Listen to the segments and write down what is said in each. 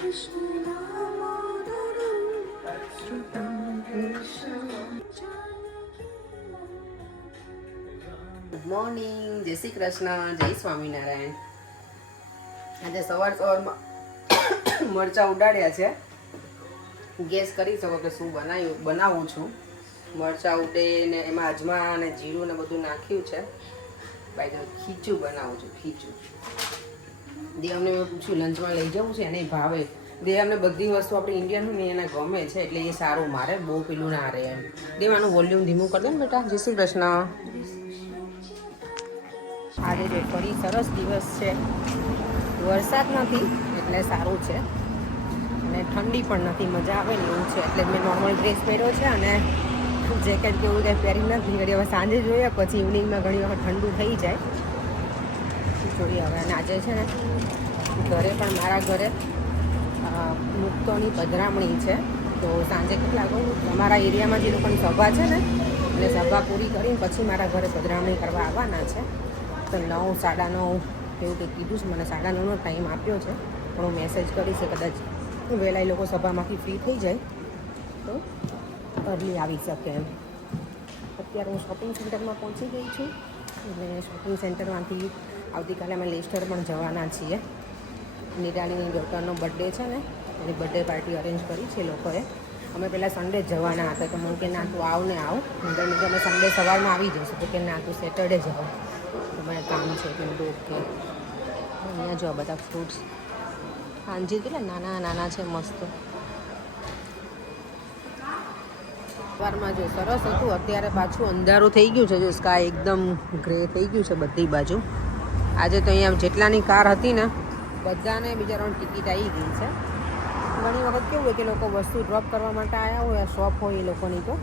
Good morning, જય શ્રી કૃષ્ણ, જય સ્વામિનારાયણ. આજે સવારમાં મરચાં ઉડાડ્યા છે. ગેસ કરી શકો કે શું બનાવું છું. મરચાં ઉડે ને એમાં અજમા અને જીરું ને બધું નાખ્યું છે. ભાઈ તો ખીચું બનાવું છું, ખીચું. દેવને મેં પૂછ્યું લંચમાં લઈ જવું છે, એને ભાવે. દેવને બધી વસ્તુ આપણે ઇન્ડિયન હોય ને એને ગમે છે, એટલે એ સારું મારે બહુ પેલું ના રહે એમ. દેવાનું વોલ્યુમ ધીમું કરી દે ને બેટા. જય શ્રી કૃષ્ણ. આજે જો ફરી સરસ દિવસ છે, વરસાદ નથી એટલે સારું છે, અને ઠંડી પણ નથી, મજા આવે ને એવું છે. એટલે મેં નોર્મલ ડ્રેસ પહેર્યો છે અને જેકેટ કે એવું કંઈ પહેરી નથી. ઘણી હવે સાંજે જોઈએ, પછી ઇવનિંગમાં ઘણી વખત ઠંડુ થઈ જાય. જોઈએ હવે. અને આજે છે ને ઘરે પણ મારા ઘરે મુક્તોની પધરામણી છે. તો સાંજે કેટલા કહું, અમારા એરિયામાં જે લોકોની સભા છે ને, એટલે સભા પૂરી કરીને પછી મારા ઘરે પધરામણી કરવા આવવાના છે. તો 9, 9:30 એવું કંઈક કીધું છે. મને 9:30નો ટાઈમ આપ્યો છે, પણ હું મેસેજ કરીશ કદાચ વહેલા એ લોકો સભામાંથી ફ્રી થઈ જાય તો અર્લી આવી શકે એમ. અત્યારે હું શોપિંગ સેન્ટરમાં પહોંચી ગઈ છું, અને શોપિંગ સેન્ટરમાંથી આવતીકાલે અમે લેસ્ટર પણ જવાના છીએ. નિરાલીની ડોટરનો બર્થડે છે ને, એની બર્થડે પાર્ટી અરેન્જ કરી છે લોકોએ. અમે પહેલાં સન્ડે જ જવાના હતા, તો મને કે ના તું આવ ને આવ, નહીંતર મેં અમે સન્ડે સવારમાં આવી જઈશું. તો કે ના તું સેટરડે જાઓ, તો મને કામ છે કે બધું ઓકે. અહીંયા જો બધા ફ્રૂટ્સ અંજીર કેટલા નાના નાના છે, મસ્ત. સવારમાં જો સરસ હતું, અત્યારે પાછું અંધારું થઈ ગયું છે. જો સ્કાય એકદમ ગ્રે થઈ ગયું છે બધી બાજુ. આજે તો અહીંયા જેટલાની કાર હતી ને બધાને બિચારાની ટિકિટ આવી ગઈ છે. ઘણી વખત કેવું હોય કે લોકો વસ્તુ ડ્રોપ કરવા માટે આવ્યા હોય, શોપ હોય એ લોકોની, તો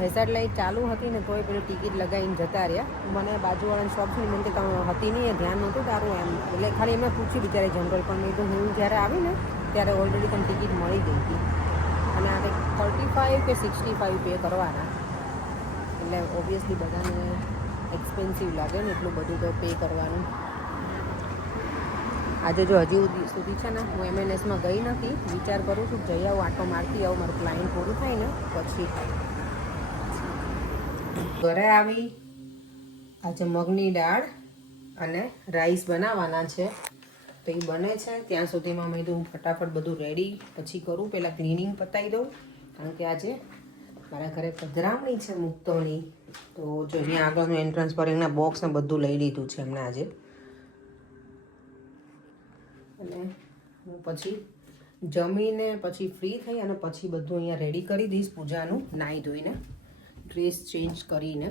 હેઝાર્ડ લાઇટ ચાલુ હતી ને તોય પેલી ટિકિટ લગાવીને જતા રહ્યા. મને બાજુવાળાની શોપથી મને કે તમે હતી નહીં, એ ધ્યાન નહોતું તારું એમ. એટલે ખાલી એમને પૂછ્યું બિચારે જનરલ, પણ મેં તો હું જ્યારે આવી ને ત્યારે ઓલરેડી તમને ટિકિટ મળી ગઈ હતી. અને આ કંઈક 35 કે 65 પે કરવાના, એટલે ઓબ્વિયસલી બધાને એક્સપેન્સિવ લાગે ને એટલું બધું તો પે કરવાનું. આજે જો હજી સુધી છે ને હું MNSમાં ગઈ નથી. વિચાર કરું છું જઈ આવું, આટો મારતી આવું, મારું ક્લાયન્ટ પૂરું થાય ને પછી. ઘરે આવી આજે મગની દાળ અને રાઈસ બનાવવાના છે, તો એ બને છે ત્યાં સુધીમાં મેં તો ફટાફટ બધું રેડી પછી કરું. પહેલાં ક્લિનિંગ પતાવી દઉં, કારણ કે આજે મારા ઘરે પધરામણી છે મુક્તોની. તો જો અહીંયા આગળનું એન્ટ્રન્સ પર એમના બોક્સ ને બધું લઈ લીધું છે એમને આજે. અને હું પછી જમીને પછી ફ્રી થઈ અને પછી બધું અહીંયા રેડી કરી દઈશ પૂજાનું, નાહી ધોઈને ડ્રેસ ચેન્જ કરીને.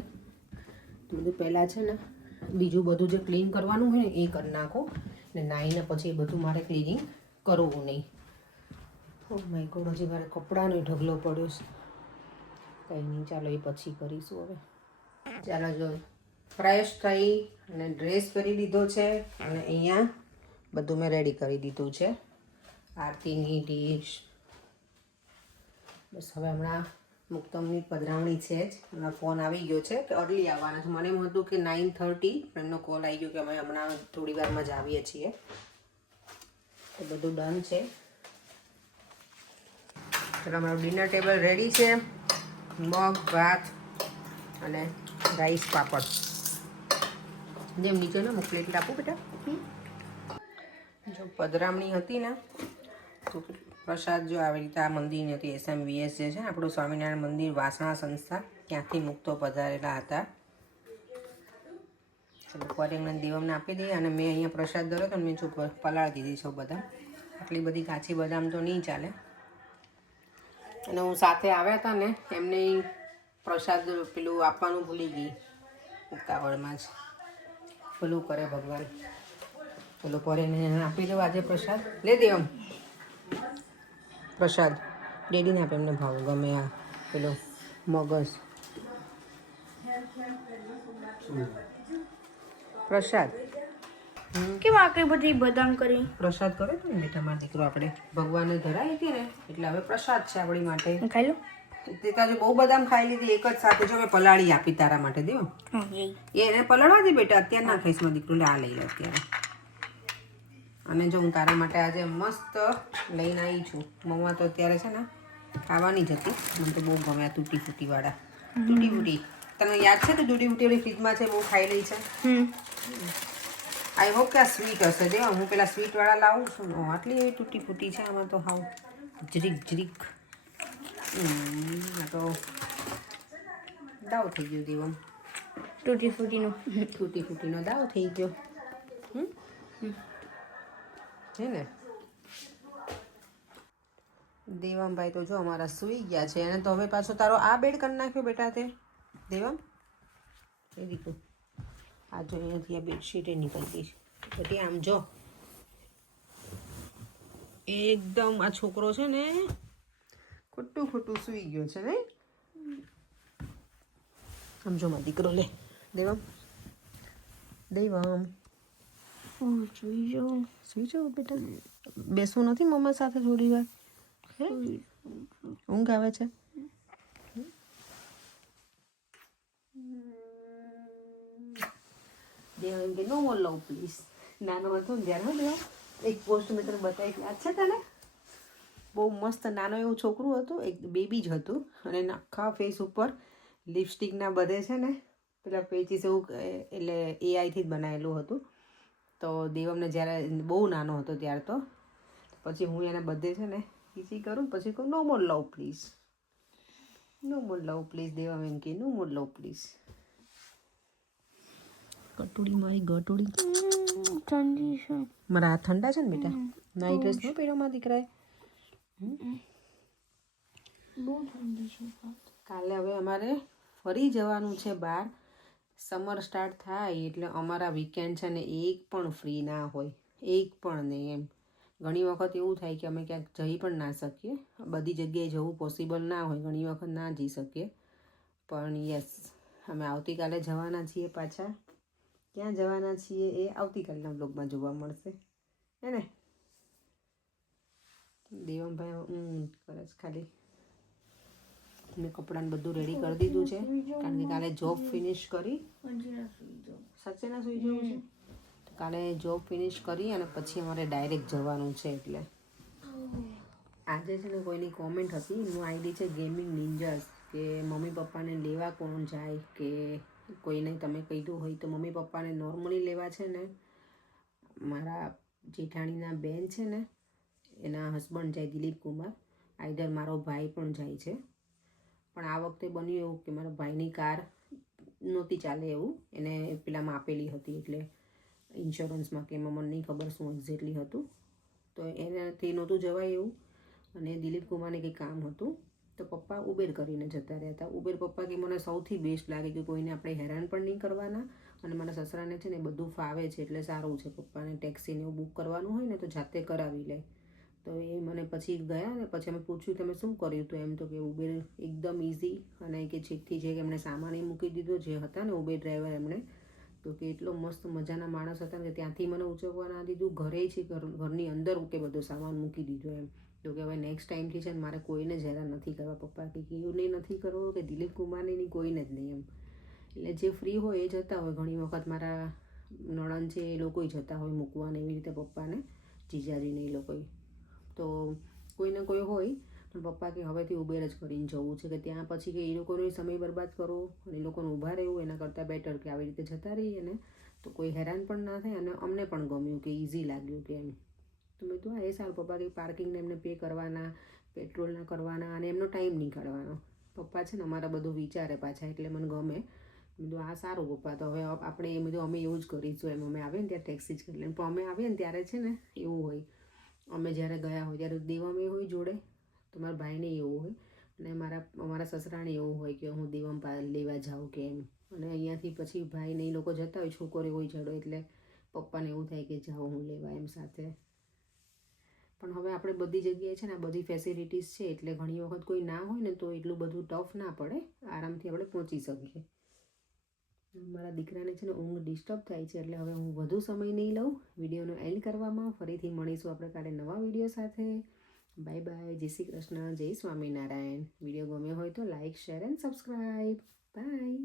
બધું પહેલાં છે ને બીજું બધું જે ક્લીન કરવાનું હોય ને એ કરી નાખો, ને નાહીને પછી એ બધું મારે ક્લિનિંગ કરવું નહીં. ઓ માય ગોડ, હજી મારે કપડાનો ઢગલો પડ્યો છે. કંઈ નહીં, ચાલો એ પછી કરીશું હવે. ચાલો જો ફ્રેશ થઈ અને ડ્રેસ પહેરી લીધો છે, અને અહીંયા બધું મેં રેડી કરી દીધું છે. આરતીની ડીશ બસ. હવે હમણાં મુક્તમની પધરામણી છે જ, હમણાં ફોન આવી ગયો છે કે અર્લી આવવાના છે. મને એમ હતું કે 9:30, એમનો કોલ આવી ગયો કે અમે હમણાં થોડી વારમાં જ આવીએ છીએ. તો બધું ડન છે. ચાલો, અમારું ડિનર ટેબલ રેડી છે. મગ, ભાત અને રાઈસ, પાપડ. જેમ નીચે ને હું પ્લેટ આપું બેટા. જો પધરામણી હતી ને તો પ્રસાદ જો આવી રીતે આ મંદિરની હતી, SMVS જે છે ને આપણું સ્વામિનારાયણ મંદિર, વાસણા સંસ્થા, ત્યાંથી મુક્તો પધારેલા હતા. બપોરે એમને દેવમને આપી દઈએ, અને મેં અહીંયા પ્રસાદ ધર્યો તો મેં ચૂપ પલાળી દીધી છે બદામ. આટલી બધી કાચી બદામ તો નહીં ચાલે. અને હું સાથે આવ્યા હતા ને એમને પ્રસાદ પેલું આપવાનું ભૂલી ગઈ ઉતાવળમાં જ. પેલું કરે ભગવાન. પેલો પરેને આપી દો આજે પ્રસાદ. લે દેવમ પ્રસાદ ડેડીને આપે, એમને ભાવ ગમે આ પેલો મગજ પ્રસાદ. કેમ આટલી બધી બદામ કરી? પ્રસાદ કરે તો ને બેટા મારો દીકરો, આપણે ભગવાનને ધરાવી હતી ને એટલે હવે પ્રસાદ છે આપણી માટે. ખાઈ લો. તે તાજે બહુ બદામ ખાઈ લીધી એક જ સાથે. જો મેં પલાળી આપી તારા માટે. દેવ એને પલાળવા દે બેટા, અત્યારે ના ખાઈશ મારો દીકરો. લે આ લઈ લે અત્યારે. અને જો હું તારા માટે આજે મસ્ત લઈને આવી છું. મમ્મા તો અત્યારે છે ને ખાવાની જ હતી. મને તો બહુ ગમે આ તૂટી ફૂટીવાળા. તૂટી ફૂટી તને યાદ છે તો તૂટી ફૂટી ફ્રીજમાં છે બહુ ખાઈ રહી છે. આઈ હોપ કે આ સ્વીટ હશે. જો હું પેલા સ્વીટવાળા લાવું છું ને આટલી એવી તૂટી ફૂટી છે આમાં તો હાવ જરીક આ તો દાવ થઈ ગયો દેવમ. તૂટી ફૂટીનો દાવ થઈ ગયો. છે ને દેવમભાઈ તો જો અમારા સૂઈ ગયા છે. અને તો હવે પાછો તારો આ બેડ કરી નાખ્યો બેટા તે દેવમ. એ દીકું આ જો અહીંયાથી આ બેડશીટ નીકળી ગઈ છે. બધી આમ જો એકદમ આ છોકરો છે ને ખોટું સૂઈ ગયો છે ને. આમ જો મારો દીકરો લે દેવમ સુઈ જાઓ બેટા. બેસવું નથી મમ્મા સાથે થોડી વાર? ઊંઘ આવે છે? દેવ એમ કે નો મોર લવ પ્લીઝ. નાનો હતો ને ત્યારે દેવ એક પોસ્ટ મેં તને બતાવી યાદ છે તને? બહુ મસ્ત નાનો એવું છોકરું હતું, એક બેબી જ હતું. અને આખા ફેસ ઉપર લિપસ્ટિકના બધે છે ને પેલા પેચીસ એવું એટલે એઆઈથી જ બનાવેલું હતું. તો દેવમને જ્યારે બહુ નાનો હતો ત્યારે તો પછી હું એને બધે છે ને ખીચી કરું પછી કહું નો મોર લવ પ્લીઝ. દેવમ એમ કે નો મોર લવ પ્લીઝ. કટોડી મારી ગટોડી ઠંડી છે. મારા હાથ ઠંડા છે ને બેટા? નાઈ ડ્રેસ નો પહેર્યો મારા દીકરાએ. બહુ ઠંડી છે. કાલે હવે અમારે ફરી જવાનું છે બહાર. સમર સ્ટાર્ટ થાય એટલે અમારા વીકેન્ડ છે ને એક પણ ફ્રી ના હોય, એક પણ નહીં એમ. ઘણી વખત એવું થાય કે અમે ક્યાંક જઈ પણ ના શકીએ. બધી જગ્યાએ જવું પોસિબલ ના હોય, ઘણી વખત ના જઈ શકીએ. પણ યસ, અમે આવતીકાલે જવાના છીએ પાછા. ક્યાં જવાના છીએ એ આવતીકાલના બ્લોગમાં જોવા મળશે. હે ને દેવમભાઈ કરે છે ખાલી. મેં કપડાને બધું રેડી કરી દીધું છે કારણ કે કાલે જોબ ફિનિશ કરી. સાચે ના સુઈ જવું છે? કાલે જોબ ફિનિશ કરી અને પછી અમારે ડાયરેક્ટ જવાનું છે. એટલે આજે છે ને કોઈની કોમેન્ટ હતી, એનું આઈડી છે ગેમિંગ નિંજાસ, કે મમ્મી પપ્પાને લેવા કોણ જાય, કે કોઈને તમે કીધું હોય તો મમ્મી પપ્પાને નોર્મલી લેવા છે ને મારા જેઠાણીના બેન છે ને એના હસબન્ડ જાય દિલીપ કુમાર, આઈધર મારો ભાઈ પણ જાય છે. પણ આ વખતે બન્યું એવું કે મારા ભાઈની કાર નહોતી ચાલે એવું, એને પેલામાં આપેલી હતી એટલે ઇન્સ્યોરન્સમાં કે એમાં મને નહીં ખબર શું એક્ઝેક્ટલી હતું. તો એનાથી નહોતું જવાય એવું. અને દિલીપ કુમારને કંઈ કામ હતું તો પપ્પા ઉબેર કરીને જતા રહ્યા હતા. ઉબેર પપ્પા કે મને સૌથી બેસ્ટ લાગે કે કોઈને આપણે હેરાન પણ નહીં કરવાના અને મારા સસરાને છે ને બધું ફાવે છે એટલે સારું છે. પપ્પાને ટેક્સીને એવું બુક કરવાનું હોય ને તો જાતે કરાવી લે. તો એ મને પછી ગયા ને પછી અમે પૂછ્યું તમે શું કર્યું? તો એમ તો કે ઉબેર એકદમ ઇઝી અને કે છેકથી છે કે એમણે સામાન એ મૂકી દીધો જે હતા ને ઉબેર ડ્રાઈવર એમણે, તો કે એટલો મસ્ત મજાના માણસ હતા ને કે ત્યાંથી મને ઉચકવા ના દીધું, ઘરે છે ઘરની અંદર કે બધો સામાન મૂકી દીધો એમ. તો કે હવે નેક્સ્ટ ટાઈમથી છે ને મારે કોઈને જ હેરાન નથી કરવા. પપ્પા કે એવું નહીં નથી કરવો કે દિલીપ કુમારને નહીં, કોઈને જ નહીં એમ. એટલે જે ફ્રી હોય એ જતા હોય. ઘણી વખત મારા નણંદ છે એ લોકો જતા હોય મૂકવાને એવી રીતે પપ્પાને, જીજાજીને એ લોકો. તો કોઈને કોઈ હોય પણ પપ્પા કે હવેથી ઉબેર જ કરીને જવું છે કે ત્યાં પછી કે એ લોકોનો સમય બરબાદ કરો અને એ લોકોને ઊભા રહેવું એના કરતાં બેટર કે આવી રીતે જતા રહીએ ને તો કોઈ હેરાન પણ ના થાય અને અમને પણ ગમ્યું કે ઇઝી લાગ્યું કે એમ. તો મેં તો એ સારું પપ્પા કે પાર્કિંગને એમને પે કરવાના, પેટ્રોલના કરવાના અને એમનો ટાઈમ નહીં કાઢવાનો. પપ્પા છે ને અમારા બધું વિચારે પાછા એટલે મને ગમે. બધું આ સારું પપ્પા. તો હવે આપણે એ બધું અમે એવું જ કરીશું એમ. અમે આવીએ ને ત્યારે ટેક્સી જ કરી લઈએ. પણ અમે આવીએ ને ત્યારે છે ને એવું હોય, અમે જ્યારે ગયા હોય ત્યારે દેવમ એ હોય જોડે, તો મારા ભાઈને એવું હોય અને અમારા સસરાને એવું હોય કે હું દેવમ લેવા જાઉં કે એમ. અને અહીંયાથી પછી ભાઈને એ લોકો જતા હોય, છોકરો હોય જોડે એટલે પપ્પાને એવું થાય કે જાઓ હું લેવા એમ સાથે. પણ હવે આપણે બધી જગ્યાએ છે ને આ બધી ફેસિલિટીઝ છે એટલે ઘણી વખત કોઈ ના હોય ને તો એટલું બધું ટફ ના પડે, આરામથી આપણે પહોંચી શકીએ. મારા દીકરાને છે ને ઊંઘ ડિસ્ટર્બ થાય છે એટલે હવે હું વધુ સમય નહીં લઉં વિડીયોનો એન્ડ કરવામાં. ફરીથી મળીશું આપણે કાલે નવા વિડીયો સાથે. Bye bye. જય શ્રી કૃષ્ણ, જય સ્વામિનારાયણ. વિડીયો ગમ્યો હોય તો like, share and subscribe. By.